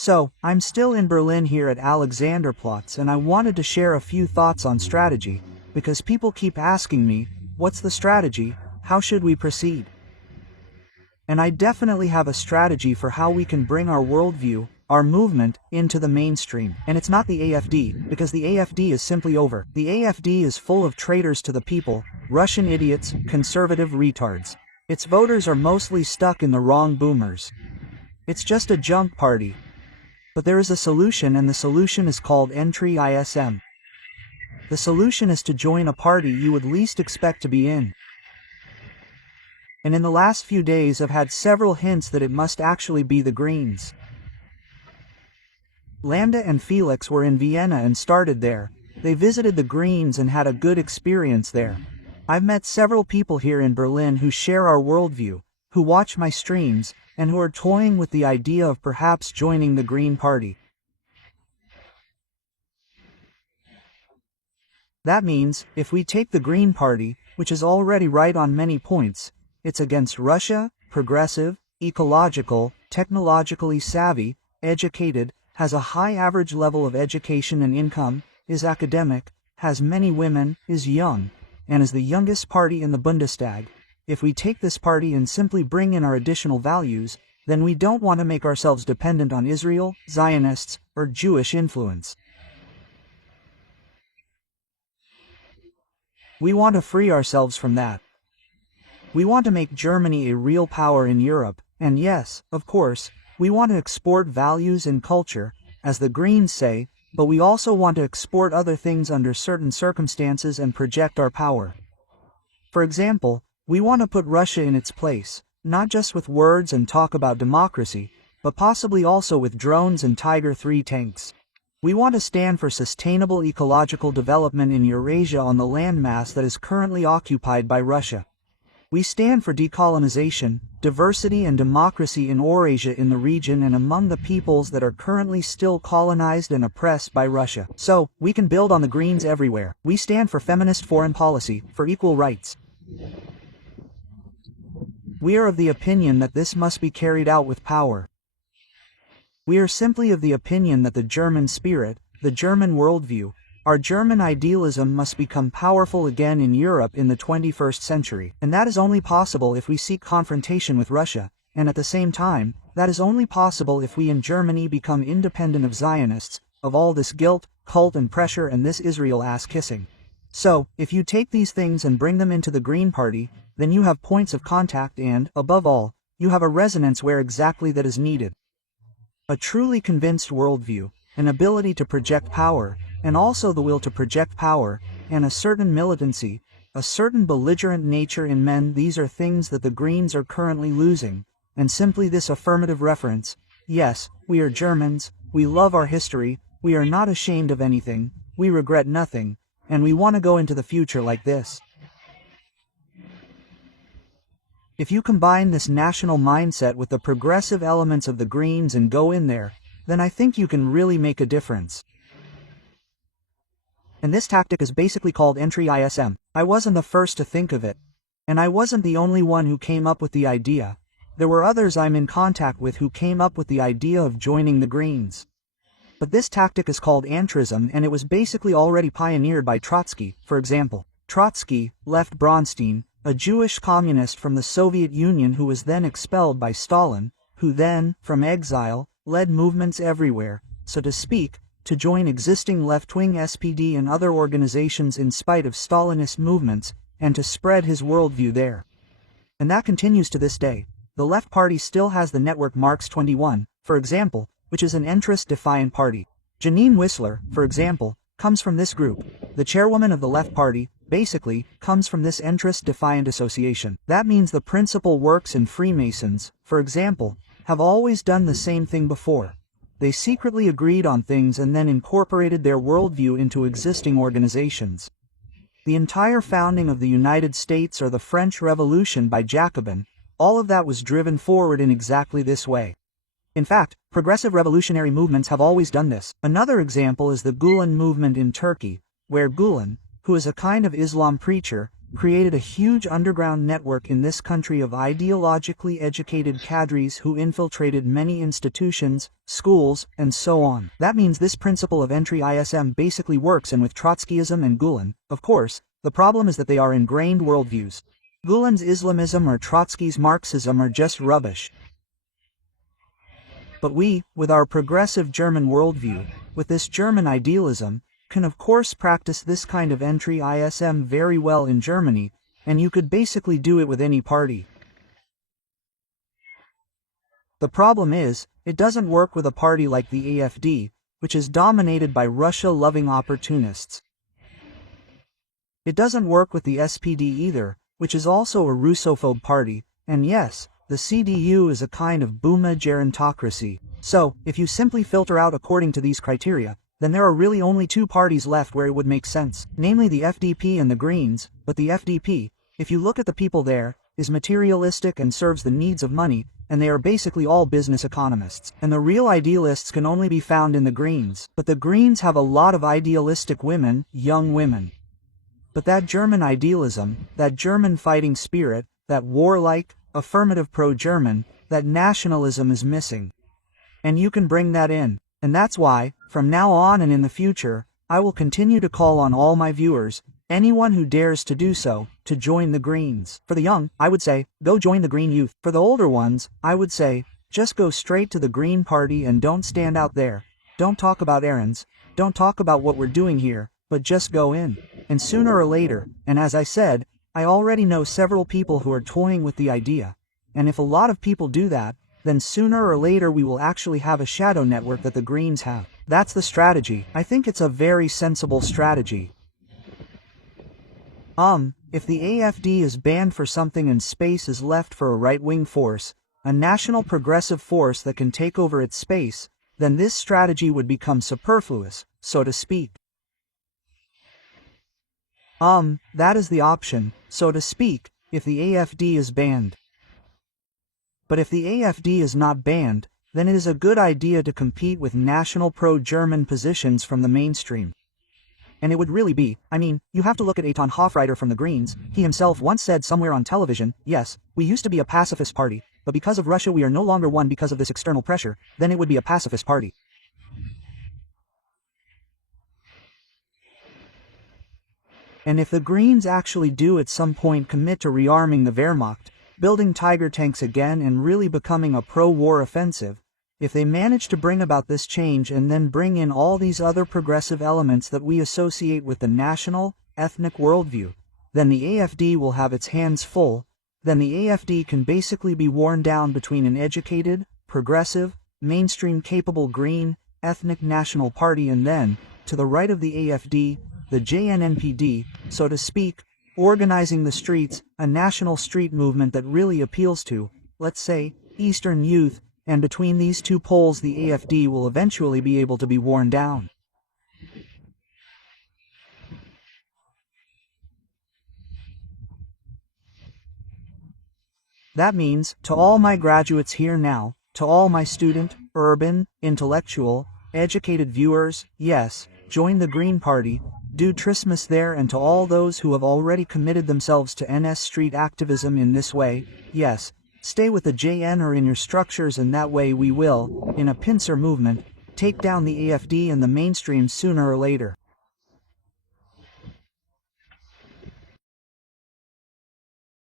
So, I'm still in Berlin here at Alexanderplatz, and I wanted to share a few thoughts on strategy, because people keep asking me, what's the strategy, how should we proceed? And I definitely have a strategy for how we can bring our worldview, our movement, into the mainstream. And it's not the AfD, because the AfD is simply over. The AfD is full of traitors to the people, Russian idiots, conservative retards. Its voters are mostly stuck in the wrong boomers. It's just a junk party. But there is a solution, and the solution is called entry ISM. The solution is to join a party you would least expect to be in. And in the last few days I've had several hints that it must actually be the Greens. Landa and Felix were in Vienna and started there. They visited the Greens and had a good experience there. I've met several people here in Berlin who share our worldview, who watch my streams, and who are toying with the idea of perhaps joining the Green Party. That means, if we take the Green Party, which is already right on many points, it's against Russia, progressive, ecological, technologically savvy, educated, has a high average level of education and income, is academic, has many women, is young, and is the youngest party in the Bundestag. If we take this party and simply bring in our additional values, then we don't want to make ourselves dependent on Israel, Zionists, or Jewish influence. We want to free ourselves from that. We want to make Germany a real power in Europe, and yes, of course, we want to export values and culture, as the Greens say, but we also want to export other things under certain circumstances and project our power. For example, we want to put Russia in its place, not just with words and talk about democracy, but possibly also with drones and Tiger III tanks. We want to stand for sustainable ecological development in Eurasia on the landmass that is currently occupied by Russia. We stand for decolonization, diversity and democracy in Eurasia, in the region and among the peoples that are currently still colonized and oppressed by Russia. So, we can build on the Greens everywhere. We stand for feminist foreign policy, for equal rights. We are of the opinion that this must be carried out with power. We are simply of the opinion that the German spirit, the German worldview, our German idealism must become powerful again in Europe in the 21st century. And that is only possible if we seek confrontation with Russia, and at the same time, that is only possible if we in Germany become independent of Zionists, of all this guilt, cult and pressure and this Israel ass-kissing. So, if you take these things and bring them into the Green Party, then you have points of contact and, above all, you have a resonance where exactly that is needed. A truly convinced worldview, an ability to project power, and also the will to project power, and a certain militancy, a certain belligerent nature in men. These are things that the Greens are currently losing, and simply this affirmative reference, yes, we are Germans, we love our history, we are not ashamed of anything, we regret nothing, and we want to go into the future like this. If you combine this national mindset with the progressive elements of the Greens and go in there, then I think you can really make a difference. And this tactic is basically called entry ISM. I wasn't the first to think of it. And I wasn't the only one who came up with the idea. There were others I'm in contact with who came up with the idea of joining the Greens. But this tactic is called antrism, and it was basically already pioneered by Trotsky. For example, Trotsky left Bronstein, a Jewish communist from the Soviet Union who was then expelled by Stalin, who then, from exile, led movements everywhere, so to speak, to join existing left-wing SPD and other organizations in spite of Stalinist movements, and to spread his worldview there. And that continues to this day. The Left Party still has the network Marx 21, for example, which is an interest-defiant party. Janine Whistler, for example, comes from this group. The chairwoman of the Left Party, basically, comes from this interest-defiant association. That means the principal works in Freemasons, for example, have always done the same thing before. They secretly agreed on things and then incorporated their worldview into existing organizations. The entire founding of the United States or the French Revolution by Jacobin, all of that was driven forward in exactly this way. In fact, progressive revolutionary movements have always done this. Another example is the Gulen movement in Turkey, where Gulen, who is a kind of Islam preacher, created a huge underground network in this country of ideologically educated cadres who infiltrated many institutions, schools, and so on. That means this principle of entry ISM basically works, and with Trotskyism and Gulen, of course, the problem is that they are ingrained worldviews. Gulen's Islamism or Trotsky's Marxism are just rubbish. But we, with our progressive German worldview, with this German idealism, can of course practice this kind of entry ISM very well in Germany, and you could basically do it with any party. The problem is, it doesn't work with a party like the AfD, which is dominated by Russia-loving opportunists. It doesn't work with the SPD either, which is also a Russophobe party, and yes, the CDU is a kind of Boomer gerontocracy. So, if you simply filter out according to these criteria, then there are really only two parties left where it would make sense, namely the FDP and the Greens, but the FDP, if you look at the people there, is materialistic and serves the needs of money, and they are basically all business economists. And the real idealists can only be found in the Greens. But the Greens have a lot of idealistic women, young women. But that German idealism, that German fighting spirit, that warlike, affirmative pro-German, that nationalism is missing. And you can bring that in. And that's why, from now on and in the future, I will continue to call on all my viewers, anyone who dares to do so, to join the Greens. For the young, I would say, go join the Green Youth. For the older ones, I would say, just go straight to the Green Party and don't stand out there. Don't talk about errands, don't talk about what we're doing here, but just go in. And sooner or later, and as I said, I already know several people who are toying with the idea. And if a lot of people do that, then sooner or later we will actually have a shadow network that the Greens have. That's the strategy. I think it's a very sensible strategy. If the AfD is banned for something and space is left for a right-wing force, a national progressive force that can take over its space, then this strategy would become superfluous, so to speak. That is the option, so to speak, if the AfD is banned. But if the AfD is not banned, then it is a good idea to compete with national pro-German positions from the mainstream. And it would really be, I mean, you have to look at Eitan Hofreiter from the Greens. He himself once said somewhere on television, yes, we used to be a pacifist party, but because of Russia we are no longer one because of this external pressure, then it would be a pacifist party. And if the Greens actually do at some point commit to rearming the Wehrmacht, building Tiger tanks again and really becoming a pro-war offensive, if they manage to bring about this change and then bring in all these other progressive elements that we associate with the national, ethnic worldview, then the AfD will have its hands full. Then the AfD can basically be worn down between an educated, progressive, mainstream capable green, ethnic national party and then, to the right of the AfD, the JNNPD, so to speak, organizing the streets, a national street movement that really appeals to, let's say, Eastern youth, and between these two poles the AfD will eventually be able to be worn down. That means, to all my graduates here now, to all my student, urban, intellectual, educated viewers, yes, join the Green Party, do Christmas there, and to all those who have already committed themselves to NS street activism in this way, yes, stay with the JN or in your structures, and that way we will, in a pincer movement, take down the AfD and the mainstream sooner or later.